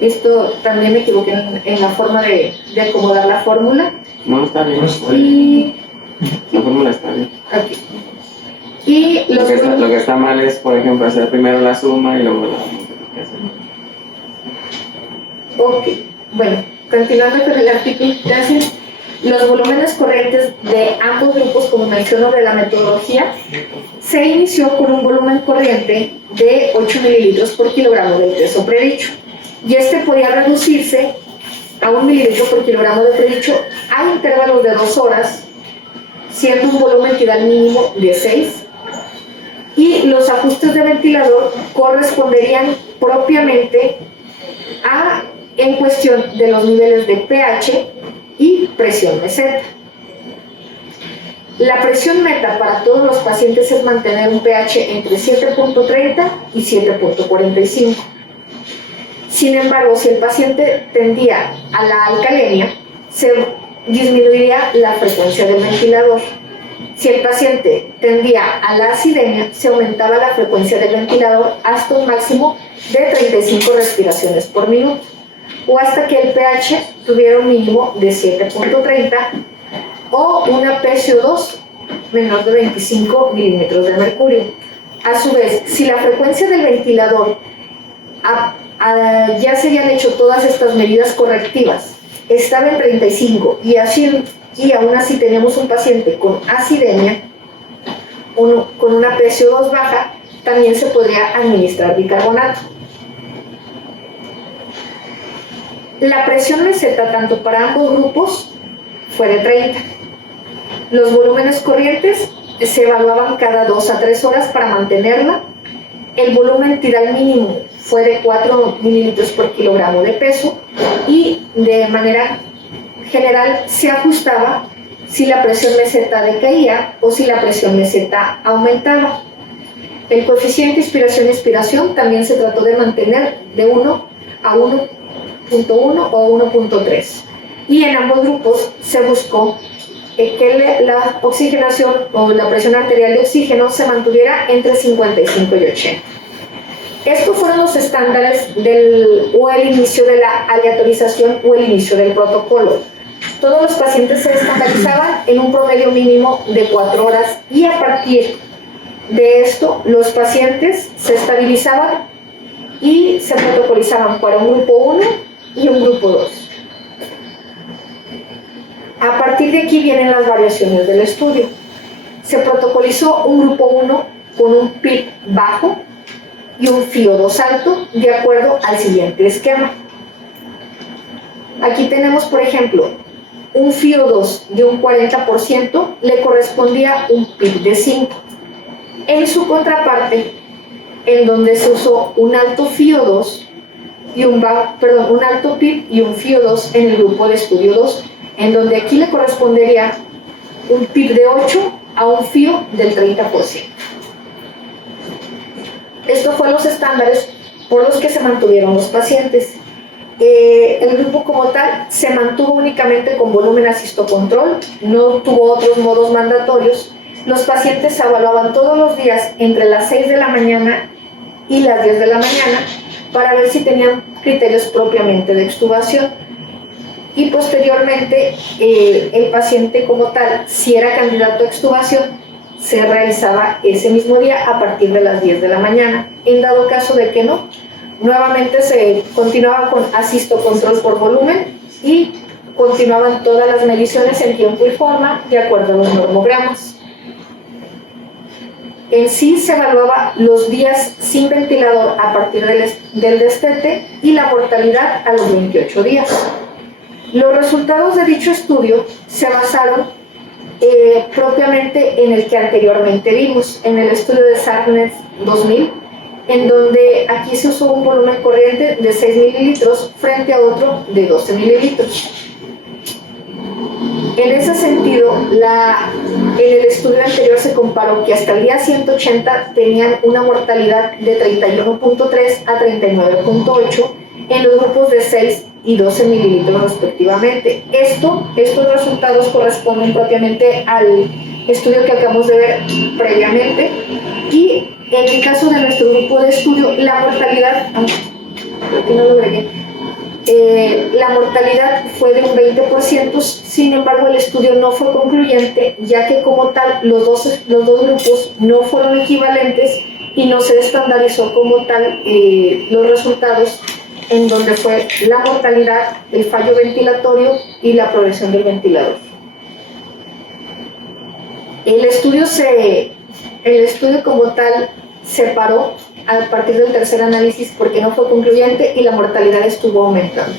Esto también me equivoqué en la forma de acomodar la fórmula. No, está bien. Y La fórmula está bien. aquí. Y Lo que está mal es, por ejemplo, hacer primero la suma y luego la multiplicación. Ok, bueno, continuando con el artículo, gracias. Los volúmenes corrientes de ambos grupos, como menciono de la metodología, se inició con un volumen corriente de 8 mililitros por kilogramo del peso predicho. Y este podía reducirse a 1 mililitro por kilogramo de predicho a intervalos de 2 horas, siendo un volumen tidal mínimo de 6 y los ajustes de ventilador corresponderían propiamente en cuestión de los niveles de pH y presión meseta. La presión meta para todos los pacientes es mantener un pH entre 7.30 y 7.45. Sin embargo, si el paciente tendía a la alcalemia, se disminuiría la frecuencia del ventilador. Si el paciente tendía a la acidemia, se aumentaba la frecuencia del ventilador hasta un máximo de 35 respiraciones por minuto, o hasta que el pH tuviera un mínimo de 7.30 o una PCO2 menor de 25 milímetros de mercurio. A su vez, si la frecuencia del ventilador ya se habían hecho todas estas medidas correctivas, estaba en 35 y aún así teníamos un paciente con acidemia, con una PCO2 baja, también se podría administrar bicarbonato. La presión meseta tanto para ambos grupos fue de 30. Los volúmenes corrientes se evaluaban cada 2 a 3 horas para mantenerla. El volumen tiral mínimo fue de 4 mililitros por kilogramo de peso y de manera general se ajustaba si la presión meseta decaía o si la presión meseta aumentaba. El coeficiente inspiración-expiración también se trató de mantener de 1 a 1.1 o 1.3, y en ambos grupos se buscó que la oxigenación o la presión arterial de oxígeno se mantuviera entre 55 y 80. Estos fueron los estándares o el inicio de la aleatorización o el inicio del protocolo. Todos los pacientes se estandarizaban en un promedio mínimo de 4 horas y a partir de esto los pacientes se estabilizaban y se protocolizaban para un grupo 1 y un grupo 2. A partir de aquí vienen las variaciones del estudio. Se protocolizó un grupo 1 con un PIB bajo y un FiO2 alto de acuerdo al siguiente esquema. Aquí tenemos, por ejemplo, un FiO2 de un 40% le correspondía un PIB de 5. En su contraparte, en donde se usó un alto FiO2 y un alto PIB y un FiO2 en el grupo de estudio 2, en donde aquí le correspondería un PIB de 8 a un FiO del 30%. Estos fueron los estándares por los que se mantuvieron los pacientes. El grupo como tal se mantuvo únicamente con volumen asistocontrol, no tuvo otros modos mandatorios. Los pacientes se evaluaban todos los días entre las 6 de la mañana y las 10 de la mañana para ver si tenían criterios propiamente de extubación. Y posteriormente, el paciente como tal, si era candidato a extubación, se realizaba ese mismo día a partir de las 10 de la mañana. En dado caso de que no, nuevamente se continuaba con asistocontrol por volumen y continuaban todas las mediciones en tiempo y forma de acuerdo a los normogramas. En sí se evaluaba los días sin ventilador a partir del destete y la mortalidad a los 28 días. Los resultados de dicho estudio se basaron propiamente en el que anteriormente vimos, en el estudio de Sarnet 2000, en donde aquí se usó un volumen corriente de 6 mililitros frente a otro de 12 mililitros. En ese sentido, en el estudio anterior se comparó que hasta el día 180 tenían una mortalidad de 31.3 a 39.8 en los grupos de 6 y 12 mililitros respectivamente. Estos resultados corresponden propiamente al estudio que acabamos de ver previamente, y en el caso de nuestro grupo de estudio, la mortalidad, la mortalidad fue de un 20%, sin embargo el estudio no fue concluyente, ya que como tal los dos grupos no fueron equivalentes y no se estandarizó como tal los resultados, en donde fue la mortalidad, el fallo ventilatorio y la progresión del ventilador. El estudio como tal se paró a partir del tercer análisis porque no fue concluyente y la mortalidad estuvo aumentando.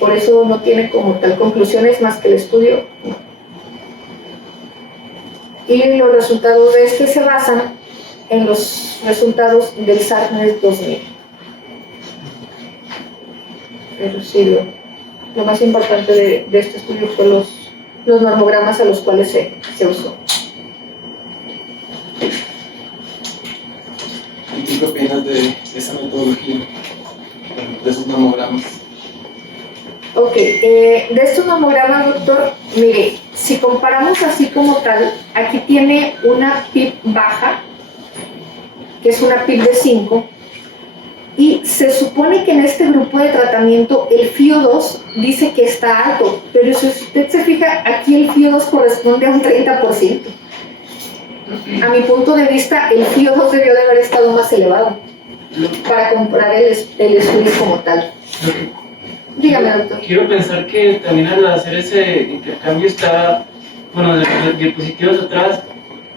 Por eso no tiene como tal conclusiones más que el estudio. y los resultados de este se basan en los resultados del SARCNET 2000. Pero sí, lo más importante de este estudio fue los normogramas a los cuales se usó. ¿Y tú qué opinas de esa metodología, de esos nomogramas? Ok, de estos nomogramas, doctor, mire, si comparamos así como tal, aquí tiene una PIB baja, que es una PIB de 5, y se supone que en este grupo de tratamiento el FIO2 dice que está alto, pero si usted se fija, aquí el FIO2 corresponde a un 30%. A mi punto de vista, el FIO2 debió de haber estado más elevado para comparar el estudio como tal. Dígame, doctor. Quiero pensar que también al hacer ese intercambio bueno, de los diapositivos atrás,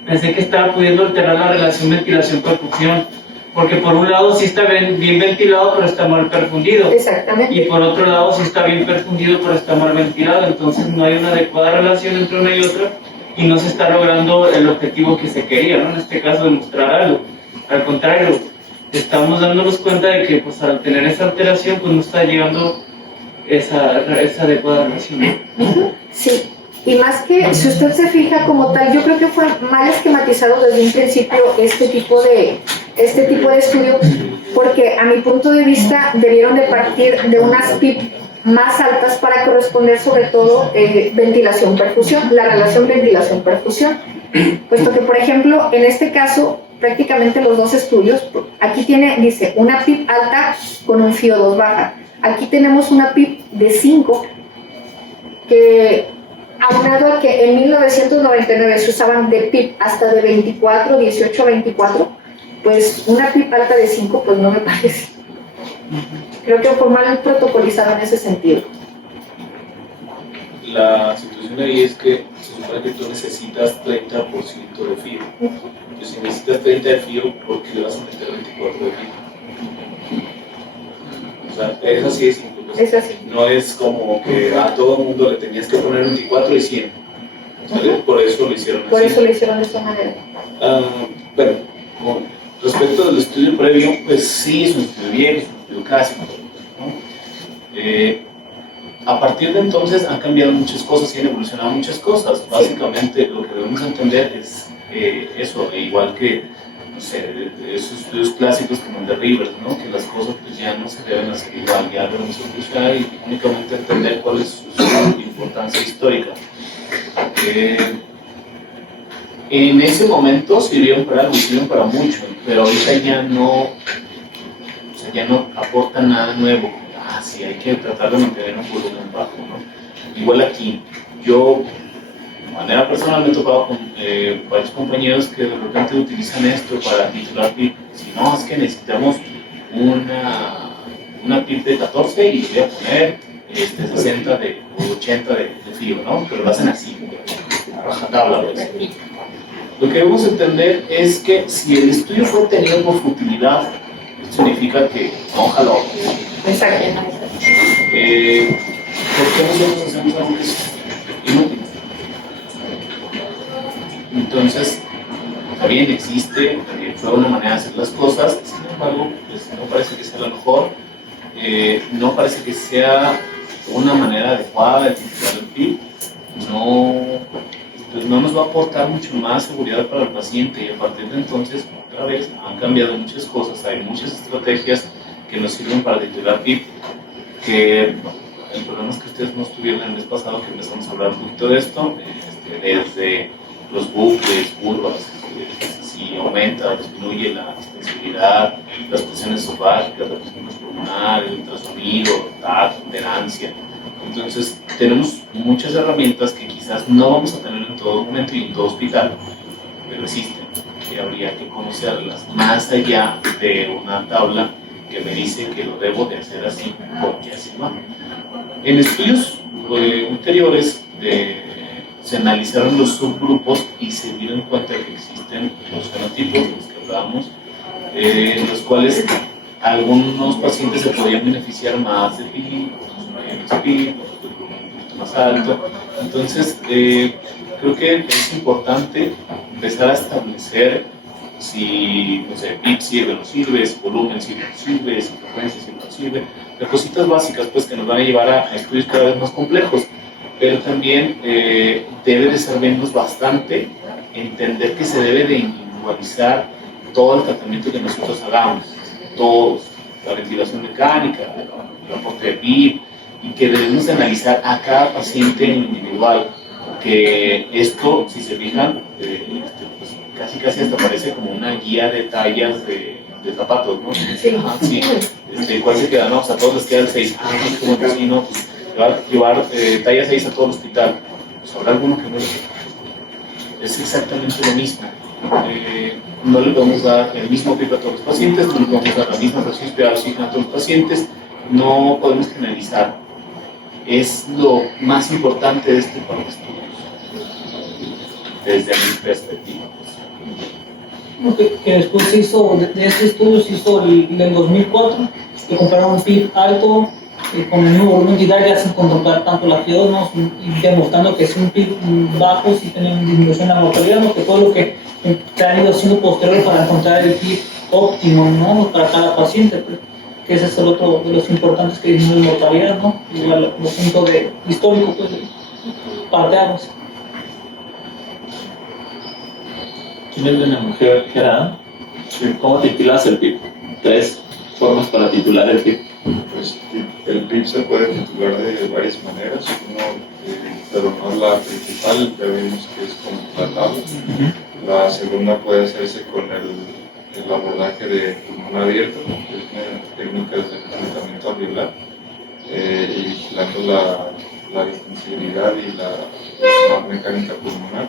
pensé que estaba pudiendo alterar la relación ventilación-perfusión, porque por un lado sí está bien ventilado, pero está mal perfundido. Exactamente. Y por otro lado sí está bien perfundido, pero está mal ventilado, entonces no hay una adecuada relación entre una y otra, y no se está logrando el objetivo que se quería, ¿no? En este caso, demostrar algo. Al contrario, estamos dándonos cuenta de que pues, al tener esa alteración, pues no está llegando esa adecuada relación, ¿no? Sí, y más que, si usted se fija como tal, yo creo que fue mal esquematizado desde un principio este tipo de estudio, porque a mi punto de vista debieron de partir de unas PIB más altas para corresponder sobre todo ventilación-perfusión, la relación ventilación-perfusión, puesto que, por ejemplo, en este caso, prácticamente los dos estudios, aquí dice una PIB alta con un FIO2 baja. Aquí tenemos una PIB de 5, que aunado a que en 1999 se usaban de PIB hasta de 24, 18 a 24, pues una PIB alta de 5, pues no me parece. Creo que fue mal protocolizado en ese sentido. La situación ahí es que se supone que tú necesitas 30% de FIO. Entonces, si necesitas 30 de FIO, ¿por qué le vas a meter 24 de FIO? O sea, es así de simple. Pues. Es así. No es como que a todo el mundo le tenías que poner 24 y 100. ¿Sale? Por eso lo hicieron así. Por eso lo hicieron de esta manera. Bueno, con respecto al estudio previo, pues sí, es un estudio viejo, es un estudio clásico, ¿no? A partir de entonces han cambiado muchas cosas y han evolucionado muchas cosas. Básicamente lo que debemos entender es eso, igual que no sé, esos estudios clásicos como el de Rivers, ¿no? Que las cosas pues ya no se deben hacer igual, ya debemos evolucionar y únicamente entender cuál es su importancia histórica. En ese momento sirvieron para algo, sirvieron para mucho, pero ahorita ya no aporta nada nuevo. Sí, hay que tratar de mantener un volumen bajo, ¿no? Igual aquí, yo de manera personal me he tocado con varios compañeros que de repente utilizan esto para titular PIB. Si no, es que necesitamos una PIB de 14 y voy a poner 60 o 80 de FIO, ¿no? Pero lo hacen así, a rajatabla, pues. Lo que debemos entender es que si el estudio fue obtenido por futilidad, significa que no jaló. Exacto. ¿Por qué nosotros hacemos algo que es inútil? Entonces, también existe, fue una manera de hacer las cosas, sin embargo, pues, no parece que sea la mejor, no parece que sea una manera adecuada de titular el PIB, pues no nos va a aportar mucho más seguridad para el paciente y a partir de entonces, otra vez, han cambiado muchas cosas, hay muchas estrategias que nos sirven para titular PIB, que el problema es que ustedes no estuvieron el mes pasado que empezamos a hablar un poquito de esto, desde los bucles, curvas, si aumenta, disminuye la sensibilidad, las presiones esofágicas, la presión pulmonar, el ultrasonido, tacto, tolerancia. Entonces, tenemos muchas herramientas que quizás no vamos a tener en todo momento y en todo hospital, pero existen, y habría que conocerlas más allá de una tabla que me dice que lo debo de hacer así porque así va. En estudios anteriores se analizaron los subgrupos y se dieron cuenta de que existen los fenotipos de los que hablábamos, en los cuales algunos pacientes se podían beneficiar más de PIB, otros menos PIB, otros de más alto. Entonces, creo que es importante empezar a establecer si, no sé, PIB sirve o no sirve, si volumen sirve o no sirve, si frecuencia sirve o no sirve, las cositas básicas pues que nos van a llevar a estudios cada vez más complejos, pero también debe de servirnos bastante entender que se debe de individualizar todo el tratamiento que nosotros hagamos, todos, la ventilación mecánica, el aporte de PIB, y que debemos de analizar a cada paciente individual, que esto, si se fijan, pues casi hasta parece como una guía de tallas de zapatos, ¿no? Sí. Ajá, sí. ¿Cuál se queda? No, o sea, a todos les queda el 6. Ah, como que sí, no, pues llevar talla 6 a todo el hospital. Pues habrá alguno que no le quede. Es exactamente lo mismo. No le podemos dar el mismo PIB a todos los pacientes, no le podemos dar la misma presión inspirada de oxígeno a todos los pacientes, no podemos generalizar. Es lo más importante de este par de estudios, desde mi perspectiva. Que después se hizo, de este estudio se hizo el del 2004, que compararon un PIB alto con el mismo volumen vital ya sin contemplar tanto la FIO, ¿no? Y demostrando que si un PIB bajo sí tiene disminución en la mortalidad, ¿no? Que todo lo que han ido haciendo posterior para encontrar el PIB óptimo, ¿no? Para cada paciente, pues, que ese es el otro de los importantes que disminuye la mortalidad, ¿no? Igual los puntos de histórico, pues, parteados. ¿Quién es una mujer Gerard? ¿Cómo titulas el PIB? 3 formas para titular el PIB. Pues el PIB se puede titular de varias maneras, pero no la principal, ya vimos que es como tratable. La segunda puede hacerse con el abordaje de pulmón abierto, que es una técnica de reclutamiento alveolar, y vigilando la distensibilidad y la mecánica pulmonar.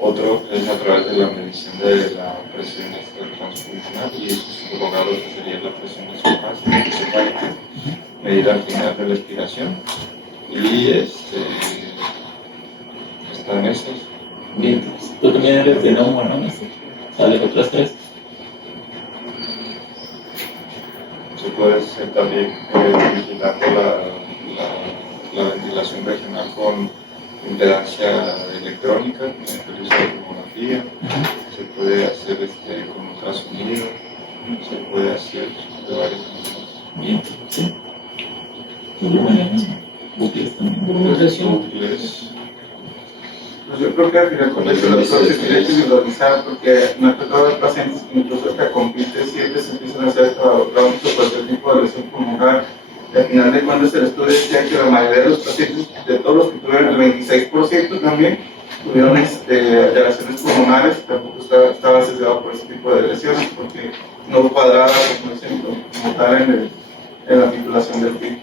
Otro es a través de la medición de la presión extratranspulmonar, y eso es prolongado, que sería la presión esofágica, medir al final de la expiración, y están esos. Bien, tú también eres de neumo, ¿no? ¿Sales otras 3? Se puede hacer también vigilando la ventilación regional con impedancia electrónica, con el uso de tomografía. Se puede hacer con ultrasonido, se puede hacer de varias maneras. Bien, sí. Bucles también. Bucles. Pues yo creo que al final con eso los doctores tienen que individualizar, porque no es que todos los pacientes, incluso que compiten, siempre se empiezan a hacer traumas o cualquier tipo de lesión pulmonar. Y al final de cuentas el estudio decía que la mayoría de los pacientes, de todos los que tuvieron, el 26% también tuvieron alteraciones pulmonares, tampoco estaba sesgado por ese tipo de lesiones, porque no cuadraba como tal en la titulación del PIB.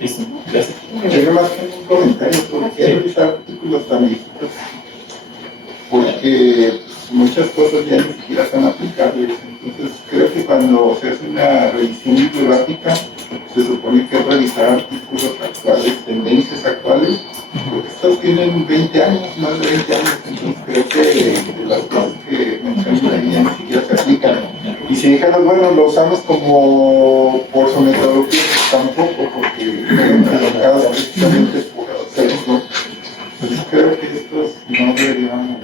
Listo, gracias. Yo más tengo un comentario, ¿por qué revisar artículos tan viejitos? Porque pues, muchas cosas ya ni siquiera son aplicables. Entonces creo que cuando se hace una revisión bibliográfica se supone que es revisar artículos actuales, tendencias actuales, porque estos tienen 20 años, más de 20 años, entonces creo que de las cosas que mencionan ahí ya ni siquiera se aplican. Y si dejan, bueno, lo usamos como por su metodología, tampoco, porque fueron colocadas precisamente por hacerlo. Entonces creo que estos no deberíamos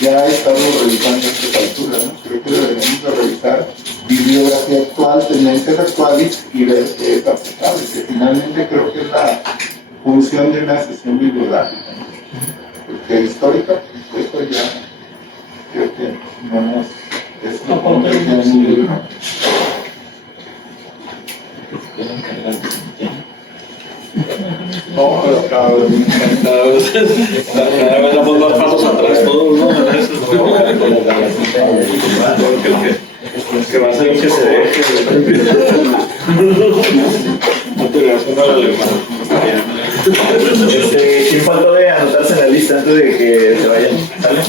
ya he estado revisando estas alturas, ¿no? Creo que deberíamos de revisar bibliografía actual, tendencias actuales y ver qué es aplicable, que finalmente creo que es la función de una sesión bibliográfica, ¿no? Porque histórica, pues eso ya creo que no nos es lo que en un libro. No, pero cada vez damos más pasos atrás todos, ¿no? Que va a ser que se deje. No te veas una alemana. ¿Quién faltó de anotarse en la lista antes de que se vayan? ¿Sale?